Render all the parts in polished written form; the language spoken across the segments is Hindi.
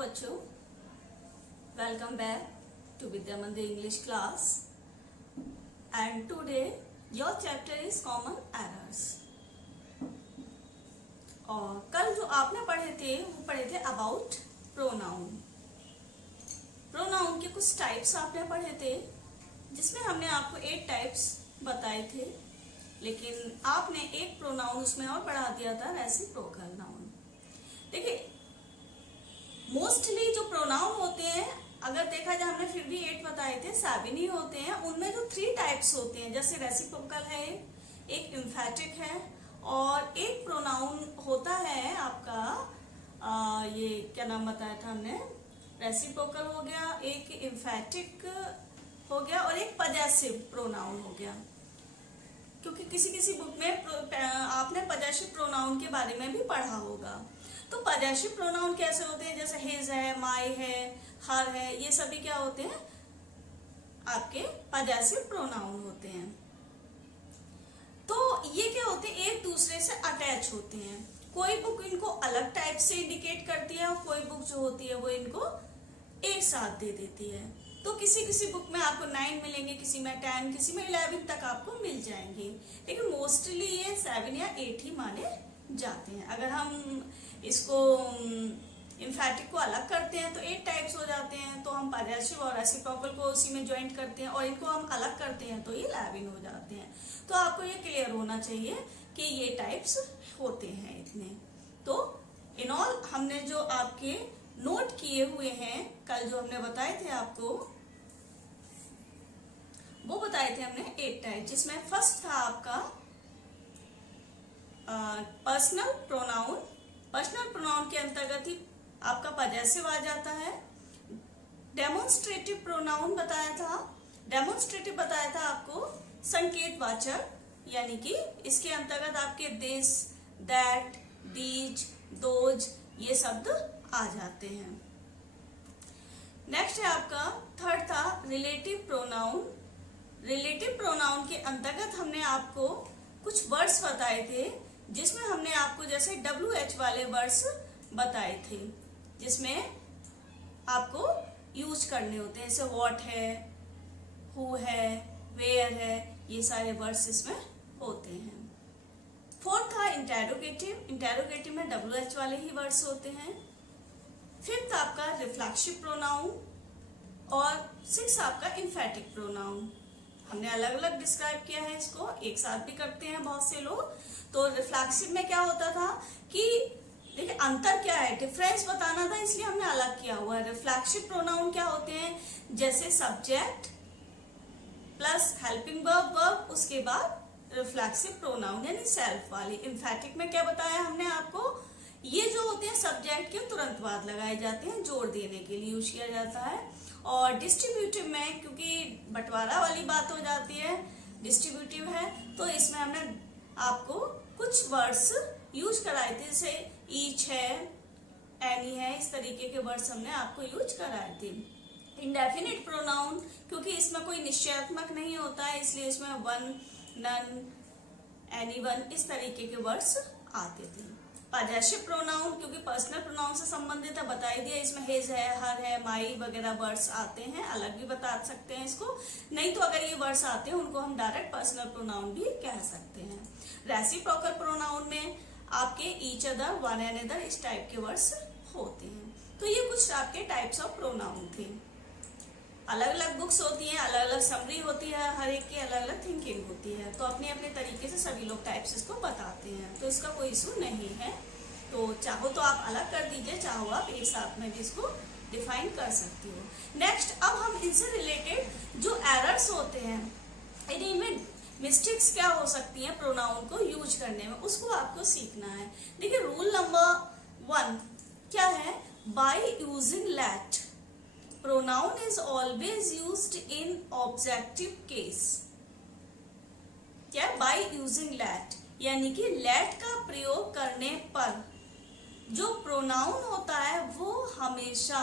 बच्चों, वेलकम बैक टू विद्या मंदिर English class and today your chapter is common errors. और कल जो आपने पढ़े थे अबाउट प्रोनाउन। प्रोनाउन के कुछ टाइप्स आपने पढ़े थे, जिसमें हमने आपको 8 टाइप्स बताए थे, लेकिन आपने एक प्रोनाउन उसमें और बढ़ा दिया था, रेसिप्रोकल नाउन। देखिए, मोस्टली जो प्रोनाउन होते हैं, अगर देखा जाए, हमने फिर भी 8 बताए थे, 7 ही होते हैं। उनमें जो 3 टाइप्स होते हैं, जैसे रेसिप्रोकल है, एक एम्फैटिक है, और एक प्रोनाउन होता है आपका ये क्या नाम बताया था हमने, रेसिप्रोकल हो गया, एक एम्फैटिक हो गया, और एक पजेसिव प्रोनाउन हो गया। क्योंकि किसी किसी बुक में आपने पजेसिव प्रोनाउन के बारे में भी पढ़ा होगा। तो पजेसिव प्रोनाउन कैसे होते हैं, जैसे हिज है, माई है, हर है, ये सभी क्या होते हैं, आपके पजेसिव प्रोनाउन होते हैं। तो ये क्या होते हैं, एक दूसरे से अटैच होते हैं। कोई बुक इनको अलग टाइप से इंडिकेट करती है, और कोई बुक जो होती है वो इनको एक साथ दे देती है। तो किसी किसी बुक में आपको 9 मिलेंगे, किसी में 10, किसी में 11 तक आपको मिल जाएंगे, लेकिन मोस्टली ये 7 या 8 ही माने जाते हैं। अगर हम इसको एम्फैटिक को अलग करते हैं तो 8 टाइप्स हो जाते हैं, तो हम पजेसिव और रेसिप्रोकल को उसी में ज्वाइंट करते हैं, और इनको हम अलग करते हैं तो ये 11 हो जाते हैं। तो आपको ये क्लियर होना चाहिए कि ये टाइप्स होते हैं इतने। तो इन ऑल हमने जो आपके नोट किए हुए हैं, कल जो हमने बताए थे आपको, वो बताए थे हमने 8 टाइप, जिसमें फर्स्ट था आपका पर्सनल प्रोनाउन। पर्सनल प्रोनाउन के अंतर्गत ही आपका पजेसिव आ जाता है। डेमोन्स्ट्रेटिव प्रोनाउन बताया था, डेमोन्स्ट्रेटिव बताया था आपको संकेतवाचक, यानी कि इसके अंतर्गत आपके दिस, दैट, दीज, दोज, ये शब्द आ जाते हैं। नेक्स्ट है आपका थर्ड था रिलेटिव प्रोनाउन। रिलेटिव प्रोनाउन के अंतर्गत हमने आपको कुछ वर्ड्स बताए थे, जिसमें हमने आपको जैसे WH वाले वर्ड्स बताए थे, जिसमें आपको यूज करने होते हैं, जैसे व्हाट है, हु है, वेयर है, ये सारे वर्ड्स इसमें होते हैं। फोर्थ था इंटेरोगेटिव। इंटेरोगेटिव में WH वाले ही वर्ड्स होते हैं। फिफ्थ आपका रिफ्लेक्सिव प्रोनाउन, और 6 आपका इम्फैटिक प्रोनाउन। हमने अलग अलग डिस्क्राइब किया है, इसको एक साथ भी करते हैं बहुत से लोग। तो रिफ्लेक्सिव में क्या होता था कि देखिए अंतर क्या है, डिफरेंस बताना था, इसलिए हमने अलग किया हुआ है। रिफ्लेक्सिव प्रोनाउन क्या होते हैं, जैसे सब्जेक्ट प्लस हेल्पिंग वर्ब, उसके बाद रिफ्लेक्सिव प्रोनाउन यानी सेल्फ वाली। इम्फैटिक में क्या बताया हमने आपको, ये जो होते हैं सब्जेक्ट के तुरंत बाद लगाए जाते हैं, जोड़ देने के लिए यूज किया जाता है। और डिस्ट्रीब्यूटिव में, क्योंकि बंटवारा वाली बात हो जाती है, डिस्ट्रीब्यूटिव है, तो इसमें हमने आपको कुछ वर्ड्स यूज कराए थे, जैसे ईच है, एनी है, इस तरीके के वर्ड्स हमने आपको यूज कराए थे। इंडेफिनिट प्रोनाउन, क्योंकि इसमें कोई निश्चयात्मक नहीं होता है, इसलिए इसमें वन, नन, एनीवन, इस तरीके के वर्ड्स आते थे। पजेसिव प्रोनाउन, क्योंकि पर्सनल प्रोनाउन से संबंधित है, बता ही दिया, इसमें हिज है, हर है, माई वगैरह वर्ड्स आते हैं, अलग भी बता सकते हैं इसको, नहीं तो अगर ये वर्ड्स आते हैं उनको हम डायरेक्ट पर्सनल प्रोनाउन भी कह सकते हैं। रेसिप्रोकल प्रोनाउन में आपके each other, one and other, इस टाइप के वर्ड्स होते हैं। तो ये कुछ आपके टाइप्स ऑफ प्रोनाउन थे। अलग अलग बुक्स होती हैं, अलग अलग समरी होती है, हर एक की अलग अलग थिंकिंग होती है, तो अपने अपने तरीके से सभी लोग टाइप्स इसको बताते हैं, तो इसका कोई इशू नहीं है। तो चाहो तो आप अलग कर दीजिए, चाहो आप एक साथ में भी इसको डिफाइन कर सकती हो। नेक्स्ट, अब हम इनसे रिलेटेड जो एरर्स होते हैं, इनमें मिस्टेक्स क्या हो सकती हैं प्रोनाउन को यूज करने में, उसको आपको सीखना है। देखिए, रूल नंबर 1 क्या है, by using let pronoun is always used in objective case। क्या, by using let, यानी कि let का प्रयोग करने पर जो प्रोनाउन होता है वो हमेशा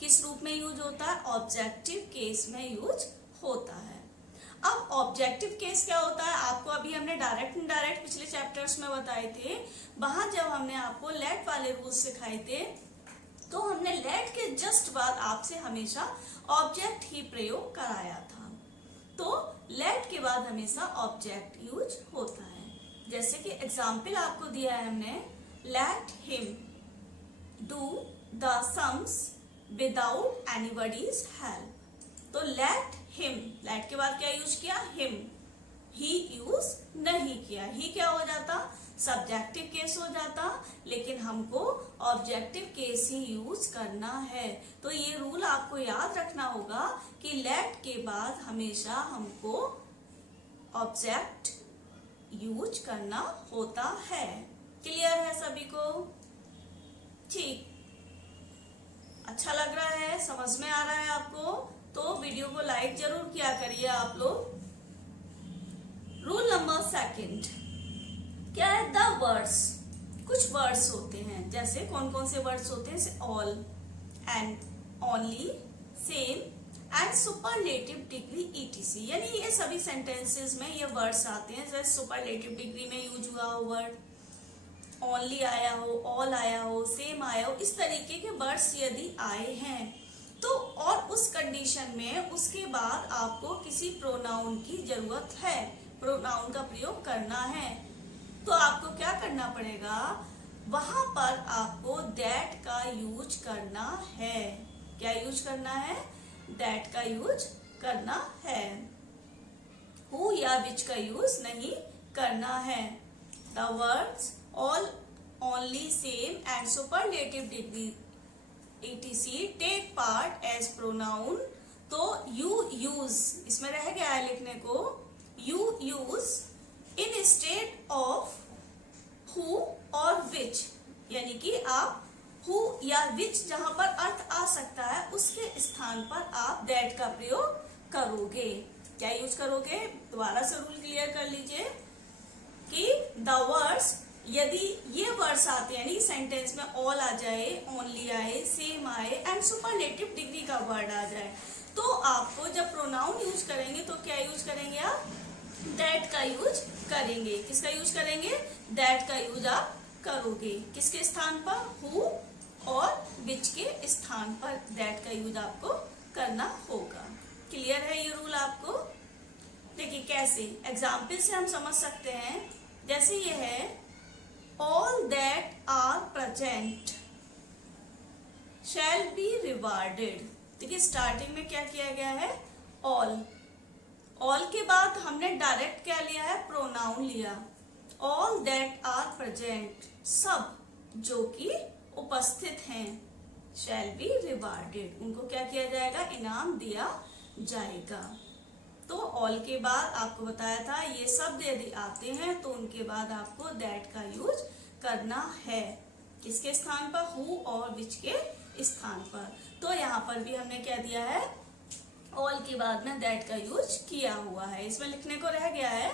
किस रूप में यूज होता है, ऑब्जेक्टिव केस में यूज होता है। अब ऑब्जेक्टिव केस क्या होता है, आपको अभी हमने डायरेक्ट इनडायरेक्ट पिछले चैप्टर्स में बताए थे। वहां जब हमने आपको लेट वाले रूल्स सिखाए थे, तो हम हमने लेट के जस्ट बाद आपसे हमेशा ऑब्जेक्ट ही प्रयोग कराया था। तो लेट के बाद हमेशा ऑब्जेक्ट यूज होता है। जैसे कि एग्जाम्पल आपको दिया है हमने, let him do the sums without anybody's help. तो लेट हिम, लेट के बाद क्या यूज किया, हिम, ही यूज नहीं किया। ही क्या हो जाता, सब्जेक्टिव केस हो जाता, लेकिन हमको ऑब्जेक्टिव केस ही यूज करना है। तो ये रूल आपको याद रखना होगा कि लेट के बाद हमेशा हमको ऑब्जेक्ट यूज करना होता है। क्लियर है सभी को? ठीक, अच्छा लग रहा है, समझ में आ रहा है आपको? तो वीडियो को लाइक जरूर किया करिए आप लोग। रूल नंबर सेकंड क्या है, द वर्ड्स। कुछ वर्ड्स होते हैं, जैसे कौन कौन से वर्ड्स होते हैं, जैसे all and, only, same and superlative degree etc। यानी ये सभी सेंटेंसेस में ये वर्ड्स आते हैं। जैसे सुपरलेटिव डिग्री में यूज हुआ हो वर्ड, ओनली आया हो, ऑल आया हो, सेम आया हो, इस तरीके के वर्ड्स यदि आए हैं तो और उस कंडीशन में उसके बाद आपको किसी प्रोनाउन की जरूरत है, प्रोनाउन का प्रयोग करना है, तो आपको क्या करना पड़ेगा, वहां पर आपको दैट का यूज करना है। क्या यूज करना है, दैट का यूज करना है। हु या विच का यूज नहीं करना है। The words all, only, same and superlative degree etc take part as pronoun. तो यू यूज, इसमें रह गया है लिखने को, you use in state of who और विच, यानी कि आप हु या विच जहां पर अर्थ आ सकता है उसके स्थान पर आप दैट का प्रयोग करोगे। क्या यूज करोगे, दोबारा से रूल क्लियर कर लीजिए कि द वर्ड्स, यदि ये वर्ड्स आते हैं, यानी सेंटेंस में ऑल आ जाए, ओनली आए, सेम आए एंड सुपरलेटिव डिग्री का वर्ड आ जाए, तो आपको जब प्रोनाउन यूज करेंगे तो क्या यूज करेंगे आप, दैट का यूज करेंगे। किसका यूज करेंगे, दैट का यूज आप करोगे। किसके स्थान पर, हु और विच के स्थान पर दैट का यूज आपको करना होगा। क्लियर है ये रूल आपको? देखिए कैसे एग्जाम्पल से हम समझ सकते हैं। जैसे ये है, all that are present shall be rewarded. देखिए स्टार्टिंग में क्या किया गया है, ऑल, ऑल के बाद हमने डायरेक्ट क्या लिया है, प्रोनाउन लिया। ऑल दैट आर प्रेजेंट, सब जो कि उपस्थित हैं, शैल बी रिवार्डेड, उनको क्या किया जाएगा, इनाम दिया जाएगा। तो ऑल के बाद आपको बताया था ये शब्द यदि आते हैं तो उनके बाद आपको दैट का यूज करना है। किसके स्थान पर, हु और विच के स्थान पर। तो यहाँ पर भी हमने क्या दिया है, ऑल के बाद में दैट का यूज किया हुआ है। इसमें लिखने को रह गया है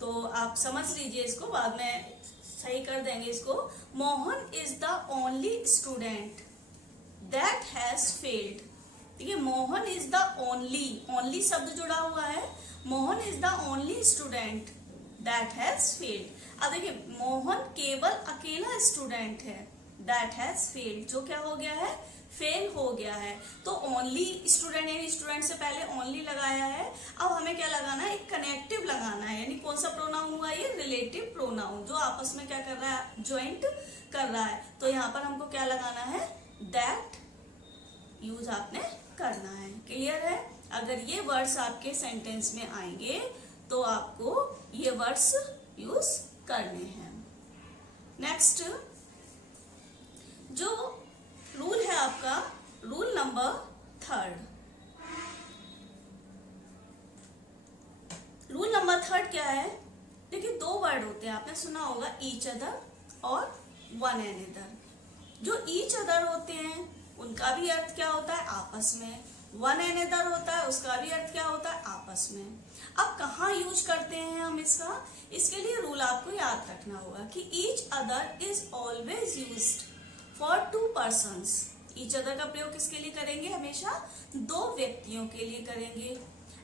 तो आप समझ लीजिए, इसको बाद में सही कर देंगे इसको। Mohan is the only student that has failed. ठीक है, Mohan is the only, only शब्द जुड़ा हुआ है, Mohan is the only student that has failed. अब देखिए मोहन केवल अकेला स्टूडेंट है, दैट हैज फेल्ड, जो क्या हो गया है, फेल हो गया है। तो ओनली स्टूडेंट, यानी स्टूडेंट से पहले ओनली लगाया है। अब हमें क्या लगाना है, एक कनेक्टिव लगाना है, यानी कौन सा प्रोनाउन हुआ ये, रिलेटिव प्रोनाउन, जो आपस में क्या कर रहा है, ज्वाइंट कर रहा है। तो यहाँ पर हमको क्या लगाना है, दैट यूज आपने करना है। क्लियर है? अगर ये वर्ड्स आपके सेंटेंस में आएंगे तो आपको ये वर्ड्स यूज करने हैं। नेक्स्ट जो रूल है आपका, rule number third. Rule number third क्या है, देखिए दो वर्ड होते हैं, आपने सुना होगा ईच अदर और वन अनदर। जो ईच अदर होते हैं उनका भी अर्थ क्या होता है, आपस में। वन अनदर होता है, उसका भी अर्थ क्या होता है, आपस में। अब कहाँ यूज करते हैं हम इसका, इसके लिए रूल आपको याद रखना होगा कि each other is always used for two persons. Each other का प्रयोग किसके लिए करेंगे, हमेशा दो व्यक्तियों के लिए करेंगे।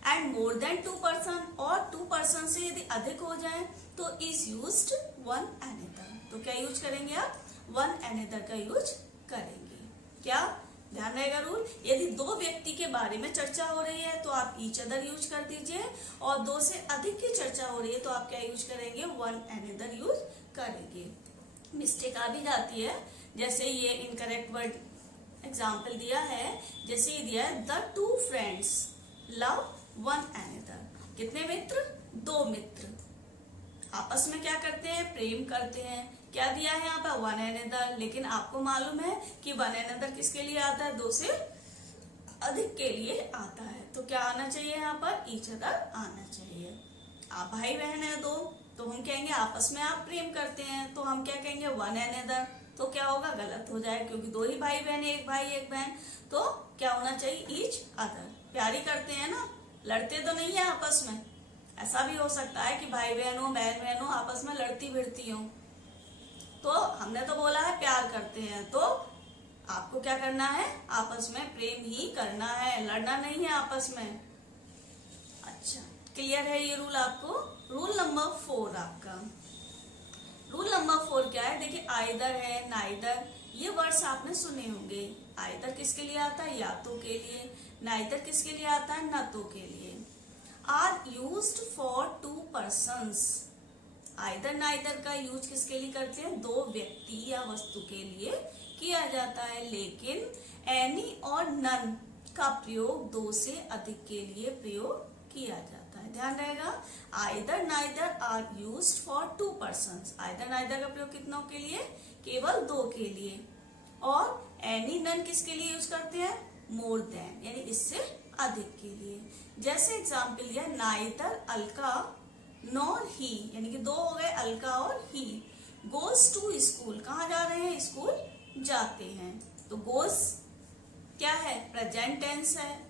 And more than two person, और टू पर्सन से यदि अधिक हो जाए तो इज यूज्ड वन अनदर। तो क्या यूज करेंगे आप, वन अनदर का यूज करेंगे। क्या ध्यान रहेगा रूल। यदि दो व्यक्ति के बारे में चर्चा हो रही है तो आप ईच अदर यूज कर दीजिए, और दो से अधिक की चर्चा हो रही है तो आप क्या यूज करेंगे, वन अनदर यूज करेंगे। मिस्टेक आ भी जाती है, जैसे ये इनकरेक्ट वर्ड एग्जाम्पल दिया है, जैसे ये दिया है the two friends love one another. कितने मित्र, दो मित्र आपस में क्या करते हैं, प्रेम करते हैं। क्या दिया है यहाँ पर, वन अनदर, लेकिन आपको मालूम है कि वन अनदर किसके लिए आता है, दो से अधिक के लिए आता है। तो क्या आना चाहिए यहाँ पर, ईच अदर आना चाहिए। आप भाई बहन है दो, तो हम कहेंगे आपस में आप प्रेम करते हैं, तो हम क्या कहेंगे, वन अनदर। तो क्या होगा, गलत हो जाए, क्योंकि दो ही भाई बहन है, एक भाई एक बहन, तो क्या होना चाहिए, ईच अदर। प्यारी करते हैं ना, लड़ते तो नहीं है आपस में। ऐसा भी हो सकता है कि भाई बहन हो, बहन बहन हो, आपस में लड़ती भिड़ती हो, तो हमने तो बोला है प्यार करते हैं, तो आपको क्या करना है, आपस में प्रेम ही करना है, लड़ना नहीं है आपस में। अच्छा, क्लियर है ये रूल आपको। रूल नंबर 4 आपका, रूल नंबर 4 क्या है, देखिए आइदर है, नाइदर, ये वर्ड्स आपने सुने होंगे। आइदर किसके लिए आता है, या तो के लिए, नाइदर किसके लिए आता है, न तो के लिए। Are used for two persons, either neither का यूज किसके लिए करते हैं, दो व्यक्ति या वस्तु के लिए किया जाता है, लेकिन एनी और नन का प्रयोग दो से अधिक के लिए प्रयोग किया जाता है। ध्यान रहेगा, either neither are used for two persons, either neither का प्रयोग कितनों के लिए, केवल दो के लिए, और एनी नन किसके लिए यूज करते हैं, मोर देन, यानी इससे अधिक के लिए। जैसे एग्जाम्पल दिया, नाइदर अलका नॉर ही, यानी कि दो हो गए, अलका और ही, गोज टू स्कूल, कहाँ जा रहे हैं, स्कूल जाते हैं। तो गोज क्या है, प्रेजेंट टेंस है,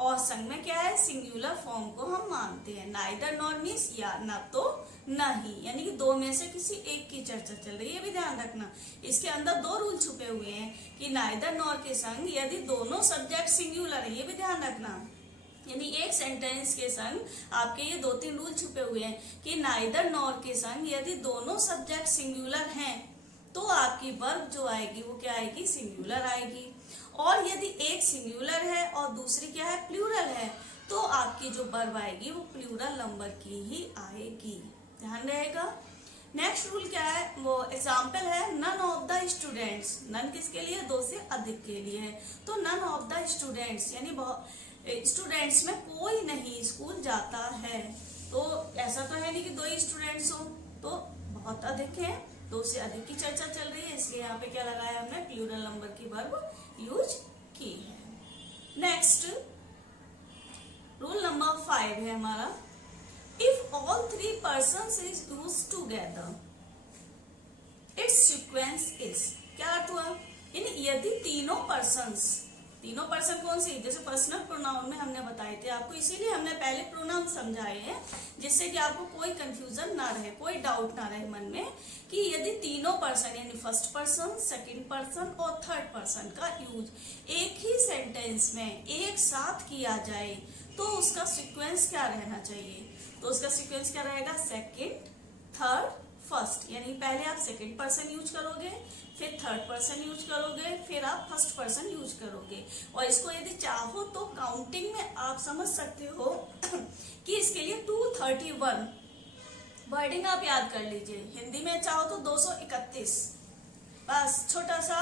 और संग में क्या है, सिंगुलर फॉर्म को हम मानते हैं। नाइदर नॉर मीन्स या न तो न ही, यानी कि दो में से किसी एक की चर्चा चल रही है, ये भी ध्यान रखना। इसके अंदर दो रूल छुपे हुए हैं कि नाइदर नॉर के संग यदि दोनों सब्जेक्ट सिंगुलर है, ये भी ध्यान रखना। यानी एक सेंटेंस के संग आपके ये 2-3 रूल छुपे हुए हैं कि नाइदर नॉर के संग यदि दोनों सब्जेक्ट सिंगुलर हैं तो आपकी वर्ब जो आएगी वो क्या आएगी, सिंगुलर आएगी। और यदि एक सिंगुलर है और दूसरी क्या है, प्लूरल है, तो आपकी जो वर्ब आएगी वो प्लूरल नंबर की ही आएगी। ध्यान रहेगा। नेक्स्ट रूल क्या है, वो एग्जाम्पल है, none of the students, none किसके लिए, दो से अधिक के लिए है, तो नन ऑफ द स्टूडेंट्स यानी स्टूडेंट्स में कोई नहीं स्कूल जाता है। तो ऐसा तो है नहीं कि दो ही स्टूडेंट्स हो, तो बहुत अधिक है, दो से अधिक की चर्चा चल रही है, इसलिए यहाँ पे क्या लगाया हमने, प्लूरल नंबर की वर्ब यूज की है। नेक्स्ट रूल नंबर 5 है हमारा, if all 3 persons is used together it's sequence is, क्या अर्थ हुआ, यानी यदि तीनों पर्सन कौन सी, जैसे पर्सनल प्रोनाउन में हमने बताए थे आपको, इसीलिए हमने पहले प्रोनाउन समझाए हैं जिससे कि आपको कोई कंफ्यूजन ना रहे, कोई डाउट ना रहे मन में कि यदि तीनों पर्सन यानी फर्स्ट पर्सन, सेकंड पर्सन और थर्ड पर्सन का यूज एक ही सेंटेंस में एक साथ किया जाए तो उसका सीक्वेंस क्या रहना चाहिए, तो उसका सीक्वेंस क्या रहेगा, सेकंड, थर्ड, फर्स्ट, यानी पहले आप सेकंड पर्सन यूज करोगे, फिर थर्ड पर्सन यूज करोगे, फिर आप फर्स्ट पर्सन यूज करोगे। और इसको यदि चाहो तो काउंटिंग में आप समझ सकते हो कि इसके लिए 231 वर्डिंग आप याद कर लीजिए, हिंदी में चाहो तो 231। बस छोटा सा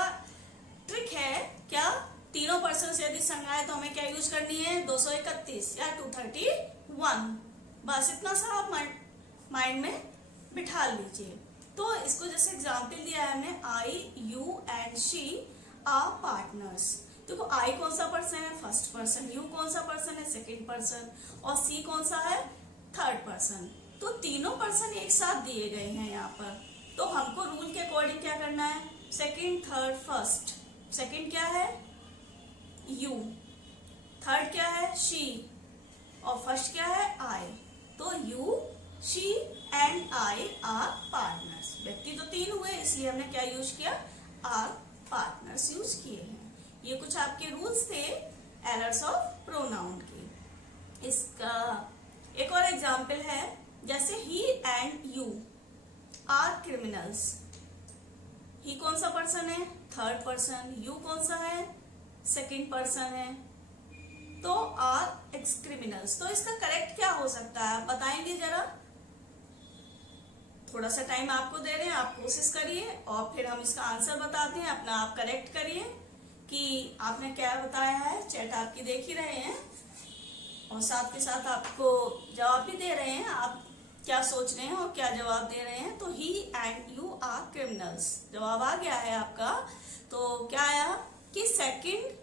ट्रिक है, क्या तीनों पर्सन से यदि संग आए तो हमें क्या यूज करनी है, 231 या 231, बस इतना सा आप माइंड में बिठा लीजिए। तो इसको जैसे एग्जाम्पल दिया है हमने, I, you and she are partners. देखो आई कौन सा पर्सन है, फर्स्ट पर्सन, यू कौन सा पर्सन है, सेकंड पर्सन, और सी कौन सा है, थर्ड पर्सन। तो तीनों पर्सन एक साथ दिए गए हैं यहाँ पर, तो हमको रूल के अकॉर्डिंग क्या करना है, सेकंड, थर्ड, फर्स्ट। सेकंड क्या है, यू, थर्ड क्या है, शी, और फर्स्ट क्या है, आई। तो you, she and I R partners. व्यक्ति तो 3 हुए, इसलिए हमने क्या यूज किया, आर पार्टनर्स यूज किए हैं। ये कुछ आपके रूल्स थे एरर्स ऑफ प्रोनाउन के। इसका एक और एग्जाम्पल है, जैसे ही एंड यू आर क्रिमिनल्स। ही कौन सा पर्सन है, थर्ड पर्सन, यू कौन सा है, सेकंड पर्सन है, तो आर एक्स क्रिमिनल्स। तो इसका करेक्ट क्या हो सकता है, आप बताएंगे जरा? थोड़ा सा टाइम आपको दे रहे हैं, आप कोशिश करिए और फिर हम इसका आंसर बताते हैं, अपना आप करेक्ट करिए कि आपने क्या बताया है। चैट आपकी देख ही रहे हैं और साथ के साथ आपको जवाब भी दे रहे हैं, आप क्या सोच रहे हैं और क्या जवाब दे रहे हैं। तो ही एंड यू आर क्रिमिनल्स, जवाब आ गया है आपका। तो क्या आया कि सेकंड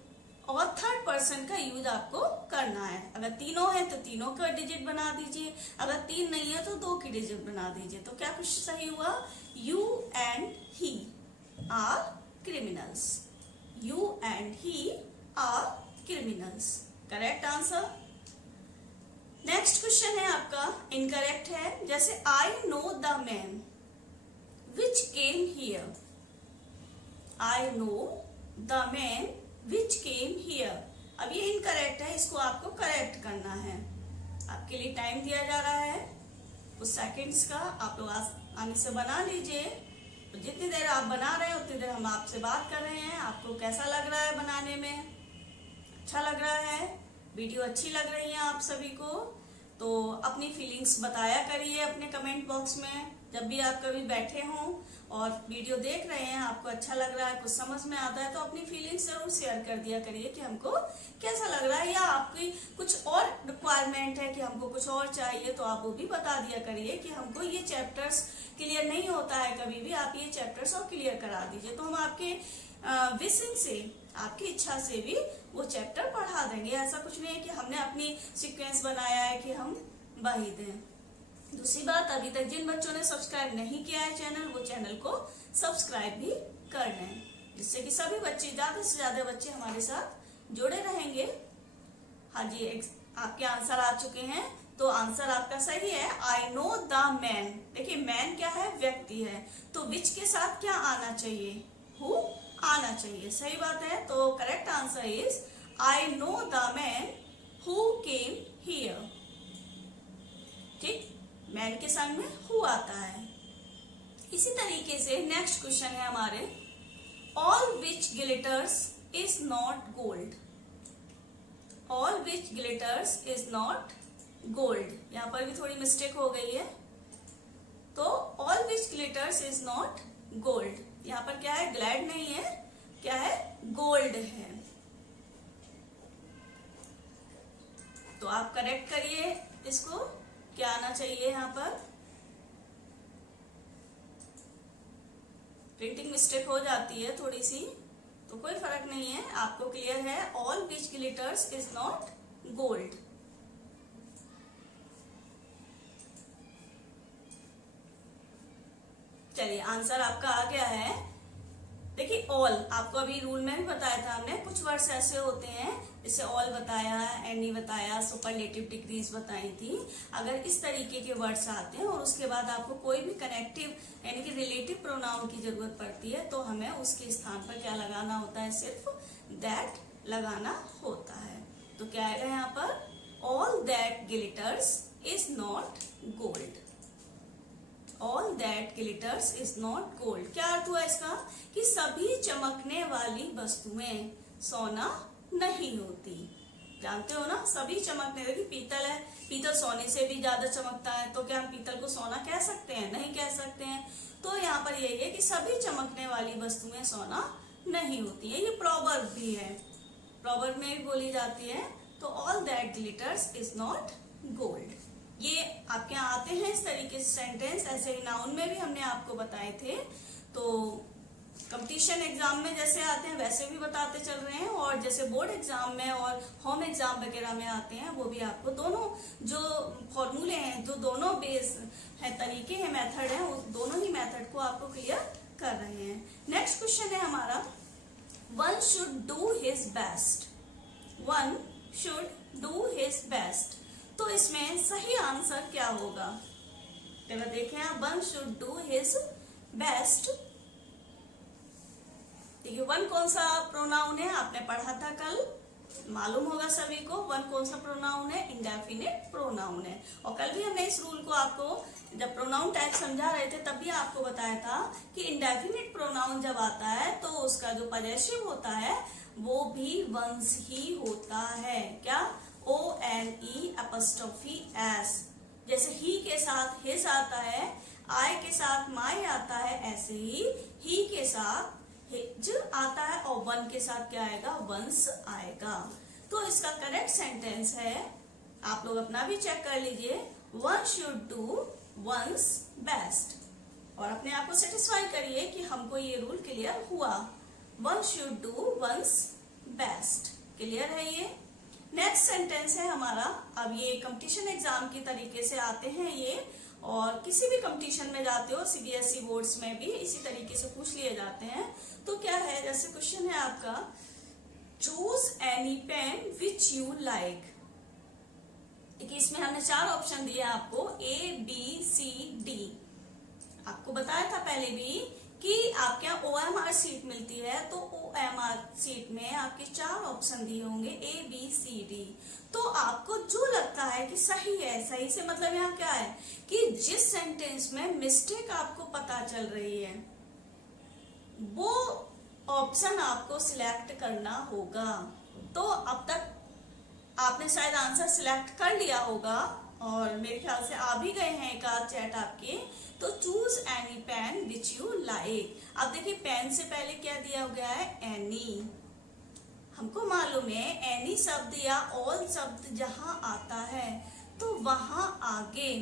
और थर्ड पर्सन का यूज आपको करना है। अगर तीनों है तो तीनों का डिजिट बना दीजिए, अगर तीन नहीं है तो दो की डिजिट बना दीजिए। तो क्या कुछ सही हुआ? You and he are criminals, you and he are criminals, correct answer. Next question है आपका इनकरेक्ट है। जैसे I know the man which came here, I know the man which came here. अब ये इनकरेक्ट है, इसको आपको करेक्ट करना है। आपके लिए टाइम दिया जा रहा है कुछ सेकंड्स का, आप लोग आसानी से बना लीजिए। तो जितनी देर आप बना रहे हैं उतनी देर हम आपसे बात कर रहे हैं। आपको कैसा लग रहा है बनाने में? अच्छा लग रहा है? वीडियो अच्छी लग रही है आप सभी को? तो अपनी फीलिंग्स बताया करिए अपने कमेंट बॉक्स में। जब भी आप कभी बैठे हों और वीडियो देख रहे हैं, आपको अच्छा लग रहा है, कुछ समझ में आता है, तो अपनी फीलिंग्स जरूर शेयर कर दिया करिए कि हमको कैसा लग रहा है, या आपकी कुछ और रिक्वायरमेंट है कि हमको कुछ और चाहिए, तो आप वो भी बता दिया करिए कि हमको ये चैप्टर्स क्लियर नहीं होता है कभी भी, आप ये चैप्टर्स और क्लियर करा दीजिए। तो हम आपके विशिंग से, आपकी इच्छा से भी वो चैप्टर पढ़ा देंगे। ऐसा कुछ नहीं है कि हमने अपनी सीक्वेंस बनाया है कि हम वही दें। दूसरी बात, अभी तक जिन बच्चों ने सब्सक्राइब नहीं किया है चैनल, वो चैनल को सब्सक्राइब भी कर लें, जिससे कि सभी बच्चे, ज्यादा से ज्यादा बच्चे हमारे साथ जुड़े रहेंगे। हाँ जी, आपके आंसर आ चुके हैं। तो आंसर आपका सही है, आई नो द मैन। देखिए मैन क्या है? व्यक्ति है। तो विच के साथ क्या आना चाहिए? हु आना चाहिए। सही बात है। तो correct answer is I know the man who came here. ठीक, मैन के संग में हु आता है। इसी तरीके से नेक्स्ट क्वेश्चन है हमारे, all which glitters is not gold, all which glitters is not gold. यहाँ पर भी थोड़ी मिस्टेक हो गई है। तो all which glitters is not gold, यहाँ पर क्या है? ग्लैड नहीं है, क्या है? गोल्ड है। तो आप करेक्ट करिए इसको, क्या आना चाहिए यहाँ पर? प्रिंटिंग मिस्टेक हो जाती है थोड़ी सी, तो कोई फर्क नहीं है, आपको क्लियर है। All which glitters is not gold. चलिए आंसर आपका आ गया है। देखिए ऑल, आपको अभी रूल में भी बताया था हमने, कुछ वर्ड्स ऐसे होते हैं जैसे ऑल बताया, एनी बताया, सुपरलेटिव डिग्रीज बताई थी। अगर इस तरीके के वर्ड्स आते हैं और उसके बाद आपको कोई भी कनेक्टिव यानी कि रिलेटिव प्रोनाउन की जरूरत पड़ती है, तो हमें उसके स्थान पर क्या लगाना होता है? सिर्फ दैट लगाना होता है। तो क्या आएगा यहाँ पर? All that glitters is not gold, all that glitters is not gold. क्या अर्थ हुआ इसका? कि सभी चमकने वाली वस्तुएं सोना नहीं होती। जानते हो ना, सभी चमकने वाली, पीतल है, पीतल सोने से भी ज्यादा चमकता है, तो क्या हम पीतल को सोना कह सकते हैं? नहीं कह सकते हैं। तो यहाँ पर यही है कि सभी चमकने वाली वस्तुएं सोना नहीं होती है। ये प्रॉवर्ब भी है, प्रॉवर्ब में भी बोली जाती है। तो all that glitters is not gold. ये आपके यहाँ आते हैं इस तरीके से सेंटेंस, ऐसे ही नाउन में भी हमने आपको बताए थे। तो कंपटीशन एग्जाम में जैसे आते हैं वैसे भी बताते चल रहे हैं, और जैसे बोर्ड एग्जाम में और होम एग्जाम वगैरह में आते हैं, वो भी आपको दोनों जो फॉर्मूले हैं, जो दोनों बेस है, तरीके हैं, मेथड है, उस दोनों ही मेथड को आपको क्लियर कर रहे हैं। नेक्स्ट क्वेश्चन है हमारा, one should do his best, one should do his best. तो इसमें सही आंसर क्या होगा? चलो देखें आप, one should do his best. देखिए वन कौन सा प्रोनाउन है? आपने पढ़ा था कल, मालूम होगा सभी को। वन कौन सा प्रोनाउन है? इंडेफिनिट प्रोनाउन है। और कल भी हमने इस रूल को आपको जब प्रोनाउन टाइप समझा रहे थे तब भी आपको बताया था कि इंडेफिनिट प्रोनाउन जब आता है तो उसका जो पजेसिव होता है वो भी वंस ही होता है। क्या? ONE''S। जैसे ही के साथ हिज आता है, आई के साथ माई आता है, ऐसे ही के साथ हिज आता है और वन के साथ क्या आएगा? वंस आएगा। तो इसका करेक्ट सेंटेंस है, आप लोग अपना भी चेक कर लीजिए, one should do one's best. और अपने आप को सेटिस्फाई करिए कि हमको ये रूल क्लियर हुआ। One should do one's best. Clear है ये? नेक्स्ट सेंटेंस है हमारा। अब ये कंपटीशन एग्जाम की तरीके से आते हैं ये, और किसी भी कंपटीशन में जाते हो, CBSE बोर्ड्स में भी इसी तरीके से पूछ लिए जाते हैं। तो क्या है, जैसे क्वेश्चन है आपका, choose any pen which you like. देखिए इसमें हमने 4 ऑप्शन दिए आपको, ABCD। आपको बताया था पहले भी कि आपके यहाँ OMR सीट मिलती है, तो OMR सीट में आपके 4 ऑप्शन दिए होंगे ABCD। तो आपको जो लगता है कि सही है, सही से मतलब यहाँ क्या है कि जिस सेंटेंस में मिस्टेक आपको पता चल रही है वो ऑप्शन आपको सिलेक्ट करना होगा। तो अब तक आपने शायद आंसर सिलेक्ट कर लिया होगा और मेरे ख्याल से आ भी गए हैं एक आध चैट आपके। तो choose any pen which you like. अब देखिए पेन से पहले क्या दिया गया है? एनी। हमको मालूम है एनी शब्द या ऑल शब्द जहां आता है तो वहां आगे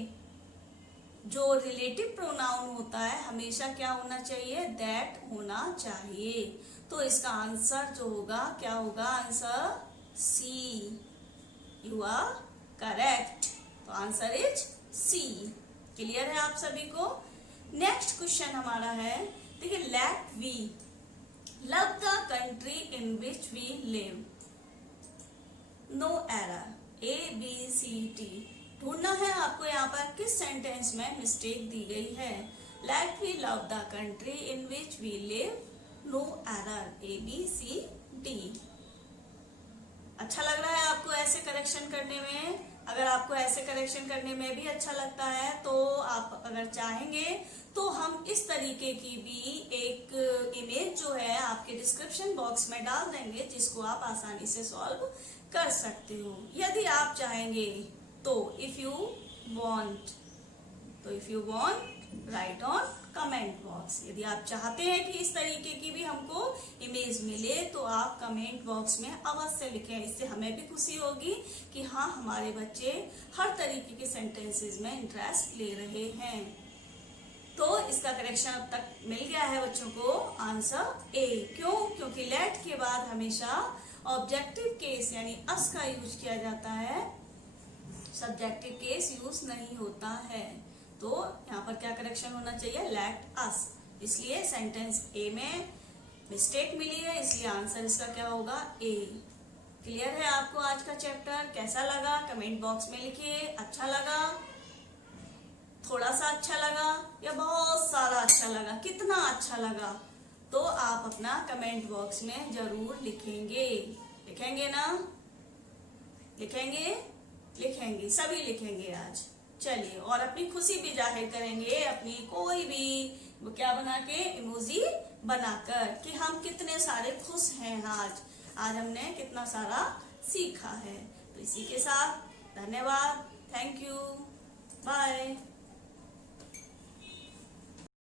जो रिलेटिव प्रोनाउन होता है हमेशा क्या होना चाहिए? दैट होना चाहिए। तो इसका आंसर जो होगा क्या होगा? Answer C. You are correct. तो आंसर इज सी। क्लियर है आप सभी को? नेक्स्ट क्वेश्चन हमारा है, देखिए, let we love the country in which we live. No error. ABCD ढूंढना है आपको यहाँ पर किस सेंटेंस में मिस्टेक दी गई है। Let we love the country in which we live, no error. ABCD। अच्छा लग रहा है आपको ऐसे करेक्शन करने में? अगर आपको ऐसे करेक्शन करने में भी अच्छा लगता है तो आप अगर चाहेंगे तो हम इस तरीके की भी एक इमेज जो है आपके डिस्क्रिप्शन बॉक्स में डाल देंगे, जिसको आप आसानी से सॉल्व कर सकते हो यदि आप चाहेंगे तो। If you want right on comment box. यदि आप चाहते हैं कि इस तरीके की भी हमको इमेज मिले तो आप कमेंट बॉक्स में अवश्य लिखें। इससे हमें भी खुशी होगी कि हाँ, हमारे बच्चे हर तरीके के सेंटेंसेस में इंटरेस्ट ले रहे हैं। तो इसका करेक्शन अब तक मिल गया है बच्चों को, आंसर ए। क्यों? क्योंकि लेट के बाद हमेशा ऑब्जेक्टिव केस यानी अस का यूज किया जाता है, सब्जेक्टिव केस यूज नहीं होता है। तो यहाँ पर क्या करेक्शन होना चाहिए? Let us. इसलिए सेंटेंस ए में मिस्टेक मिली है, इसलिए आंसर इसका क्या होगा? ए। क्लियर है आपको आज का चैप्टर? कैसा लगा कमेंट बॉक्स में लिखिए। अच्छा लगा, थोड़ा सा अच्छा लगा, या बहुत सारा अच्छा लगा? कितना अच्छा लगा तो आप अपना कमेंट बॉक्स में जरूर लिखेंगे। लिखेंगे ना? लिखेंगे, सभी लिखेंगे आज। चलिए, और अपनी खुशी भी जाहिर करेंगे अपनी कोई भी क्या बना के, इमोजी बनाकर, कि हम कितने सारे खुश हैं आज हमने कितना सारा सीखा है। तो इसी के साथ धन्यवाद, थैंक यू, बाय।